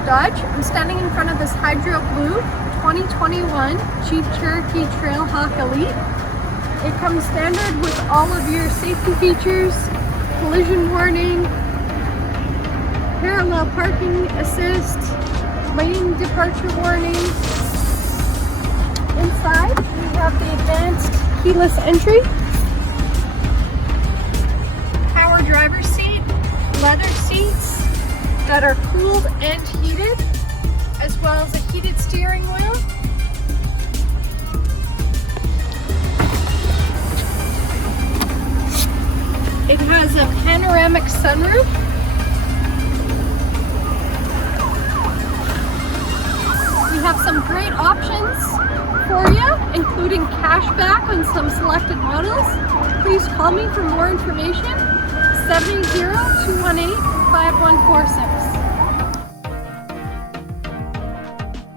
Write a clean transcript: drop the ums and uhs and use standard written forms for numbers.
Sherwood Dodge. I'm standing in front of this Hydro Blue 2021 Jeep Cherokee Trailhawk Elite. It comes standard with all of your safety features, collision warning, parallel parking assist, lane departure warning. Inside, we have the advanced keyless entry, power driver's seat, leather seats that are cooled and heated, as well as a heated steering wheel. It has a panoramic sunroof. We have some great options for you, including cash back on some selected models. Please call me for more information. 780-218-5147.